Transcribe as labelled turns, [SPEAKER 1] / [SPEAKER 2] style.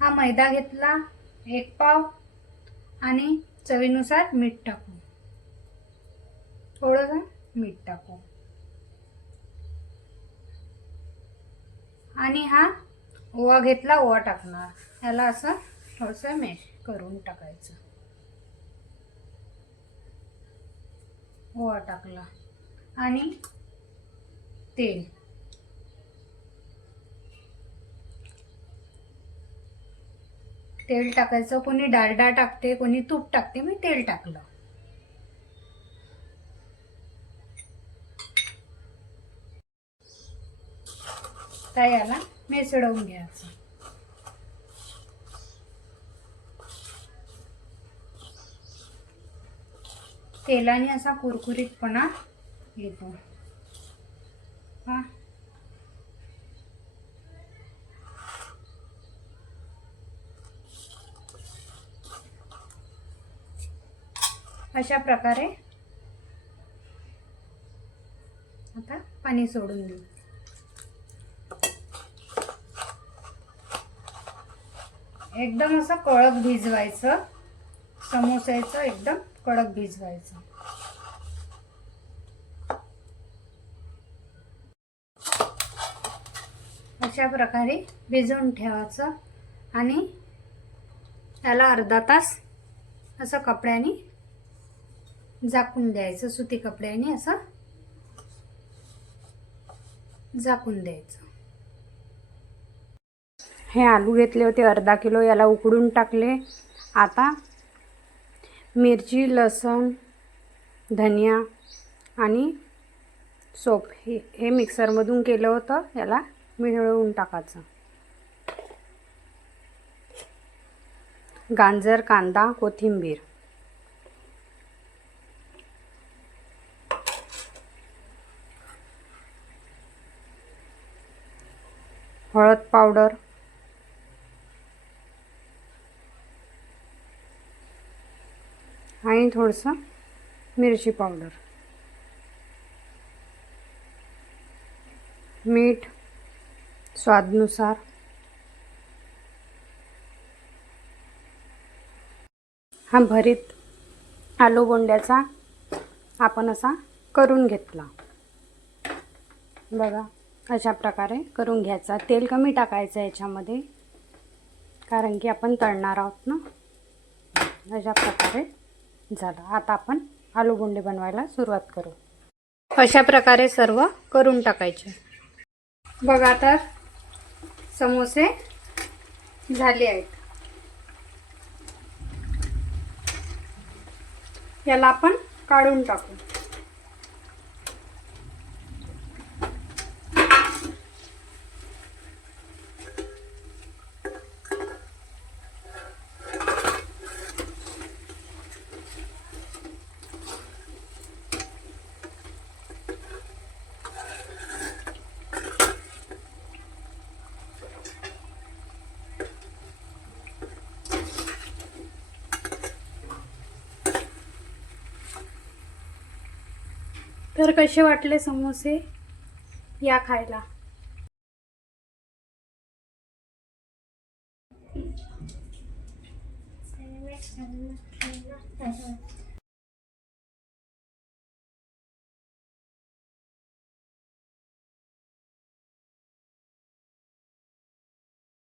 [SPEAKER 1] हा मैदा घेतला एक पाव आणि चवीनुसार मीठ टाकू. थोडंसं मीठ टाकू. आणि हा ओवा घेतला ओवा टाकणार. याला असं थोडंसं मॅश करून टाकायचं. ओवा टाकला. आणि तेल. तेल टाकायचं कोणी डालडा टाकते कोणी तूप टाकते मी तेल टाकलं. तर याला मिसळवून घ्यायचं. तेलाने असा कुरकुरीतपणा येतो. हा. अशा प्रकारे आता पाणी सोडून देऊ. एकदम असं कळक भिजवायचं. समोसायचं एकदम कडक भिजवायचं. अशा प्रकारे भिजवून ठेवायचं आणि त्याला अर्धा तास असं कपड्याने झाकून द्यायचं सुती कपड्याने असं. झाकून द्यायचं. हे आलू घेतले होते अर्धा किलो याला उकडून टाकले. आता मिरची लसण धनिया आणि सोप हे हे मिक्सरमधून केलं होतं याला मिळवून टाकायचं. गाजर कांदा कोथिंबीर. हळद पावडर. आणि थोडंसं मिरची पावडर. मीठ स्वादनुसार. हा भरीत आलू बोंड्याचा आपण असा करून घेतला. बघा. अशा प्रकारे करून घ्यायचा? तेल कमी टाकायचं याच्यामध्ये. कारण की आपण तळणार आहोत ना? अशा प्रकारे झालं. आता आपण आलू बोंडे बनवायला सुरुवात करू. अशा प्रकारे सर्व करून टाकायचे? बघा तर समोसे झाले आहेत. याला आपण काढून टाकू. तर कसे वाटले समोसे या खायला?